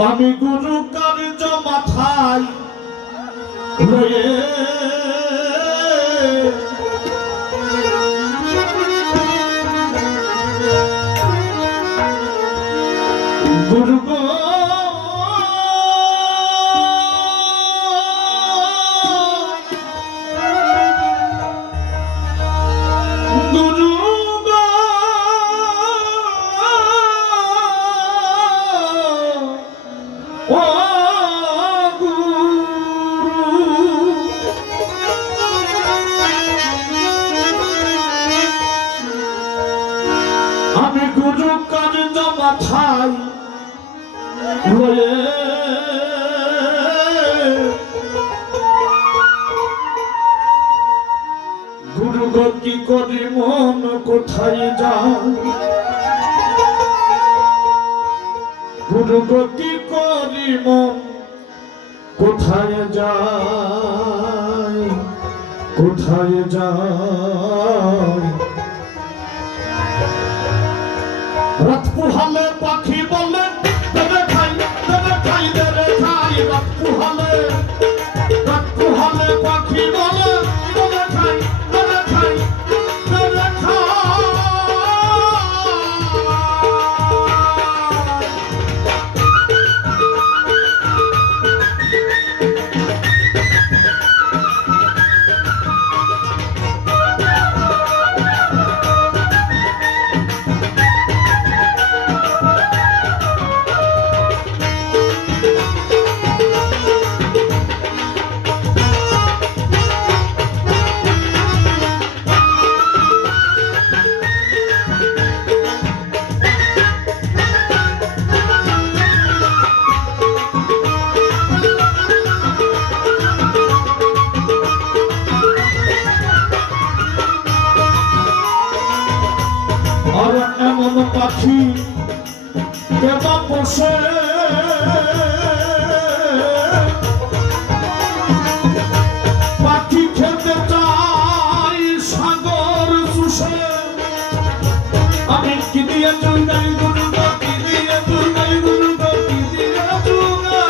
আমি গুরু কার্য মাথায় লয়ে গুরু আমি গুরু কার্য মাথায় লয়ে গুরু গতি করি মন কোথায় যায় গুরু গতি করি মন কোথায় যায় কোথায় যায় রাত পুহালে পাখি বলে দেবে খাই দেবে খাই রাত পুহালে পাখি বলে দেবে খাই দেবে খাই এমন পাখি কেবা বসে পাখি খেতে চাই সাগর চুষে আমি কি দিয়ে চুগাই গুরু কি দিয়ে চুগাই গুরু কি দিয়ে চুগাই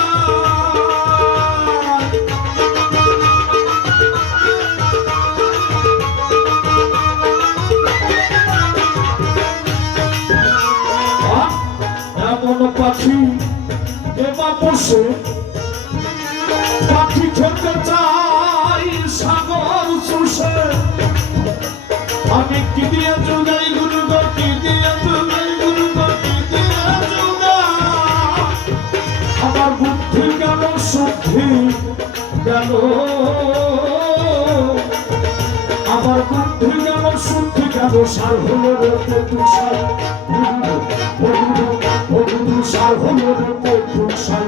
পাখি এবা বসে পাখি খেতে চাই সাগর চুষে আমি কি দিয়ে চুগাই গুরু কি দিয়ে চুগাই গুরু কি দিয়ে চুগাই আমার বুদ্ধি গেল শুদ্ধি গেল আমার বুদ্ধি গেল শুদ্ধি গেল সার হলো রে তুষার সার হলো রে তুষার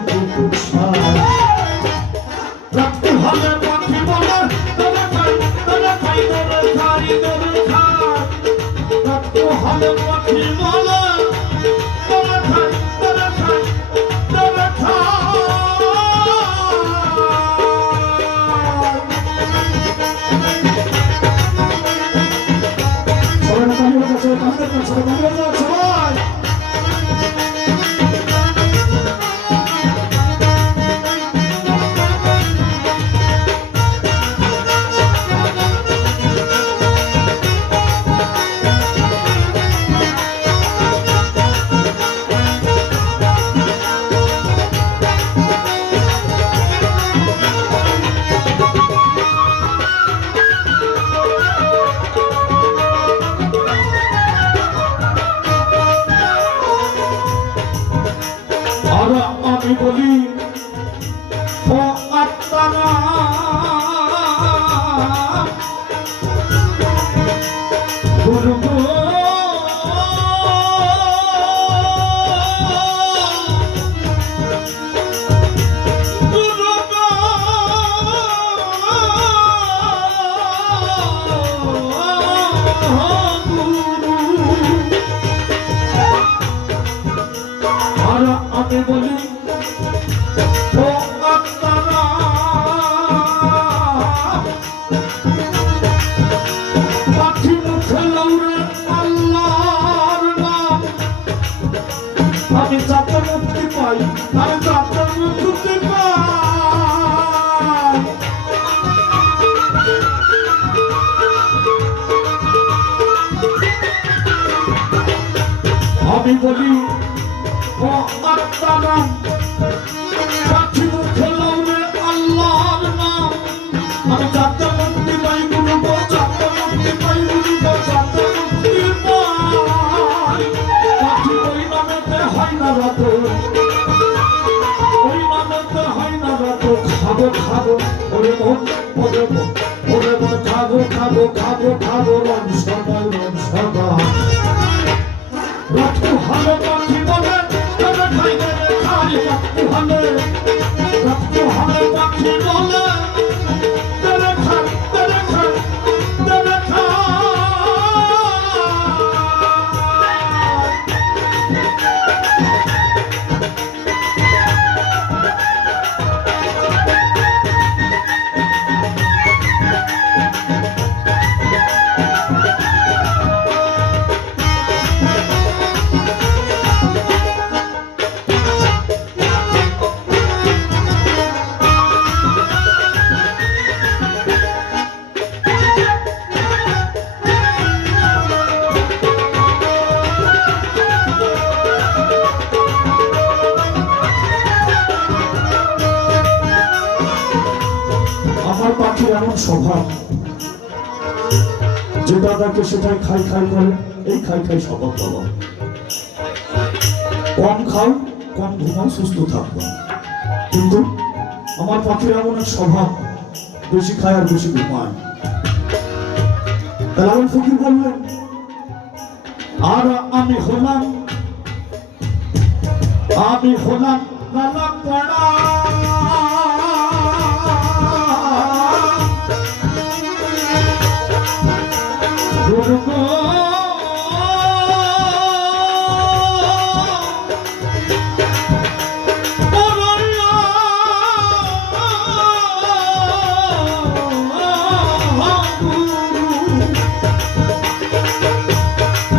রাত পুহালে পাখি বলে দেবে খাই দেবে খাই দেবে খাই দেবে খাই রাত পুহালে পাখি বলে দেবে খাই দেবে খাই দেবে খাই আমি বলি ও আত্মারা গুরু আমি বলি ও আত্মারা পাখি মুখে লৌরে আল্লাহর নাম আমি যাতে মুক্তি পাই আর যাতে মুক্তি পাই। আমি বলি ও আত্মারাম পাখি মুখে লাউরে আল্লাহর নাম। আমি যাতে মুক্তি পাই বলব, যাতে মুক্তি পাই বলব, যাতে মুক্তি পাই। পাখি ওই নামেতে হয় না রাত, ওই নামেতে হয় না রাত। খাবো খাবো ওরে মন, ওরে মন, ওরে মন, খাবো খাবো খাবো খাবো রং সদাই, রং সদাই। রক্ত হালে পাখি বলে তবে খাই দেবে খাই। রক্ত হালে, রক্ত হালে পাখি বলে তবে খাই, তবে খাই, তবে খাই। আমার পাখির এমন স্বভাব, যেটা দেখে সেটাই খাই খাই করে, এই খাই খাই স্বভাব বাবা। কম খাও, কম ঘুমাও, সুস্থ থাকবো। কিন্তু আমার পাখির এমন এক স্বভাব, বেশি খায় আর বেশি ঘুমায়। তাহলে আমার ফকির বললেন, আর আমি হলাম লালা পড়া।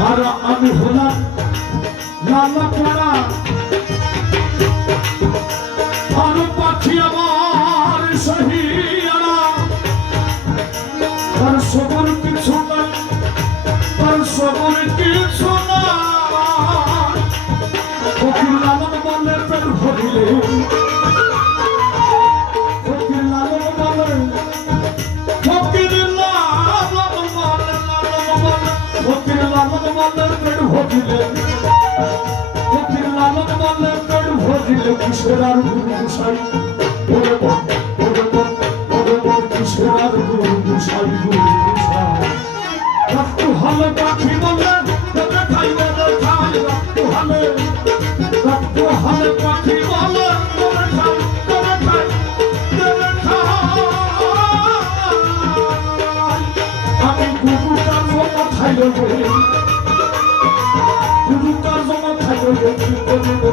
আর আমি হলাম লালা পড়া। আর পাখি আমার সহিয়ারা, তার সবর কিছু নাই, তার সবর কিছু নাই। ফকির লালন বলে পেট ভরিলে, ফকির লালন বলে, ফকির লালন বলে, ফকির লালন বলে পেট ভরিলে, ফকির লালন বলে পেট ভরিলে। কিসের আর গুরু গোসাই, ওরে বল, ওরে বল, ওরে বল, কিসের আর গুরু গোসাই, গুরু গোসাই। রক্ত হালে পাখি বলে তবে খাই দেবে খাই। রক্ত হালে, রক্ত হালে পাখি বলে তবে খাই, তবে খাই, তবে খাই। আমি গুরুটার মাথায় লইব, গুরুটার মাথায় লইব, কি করবো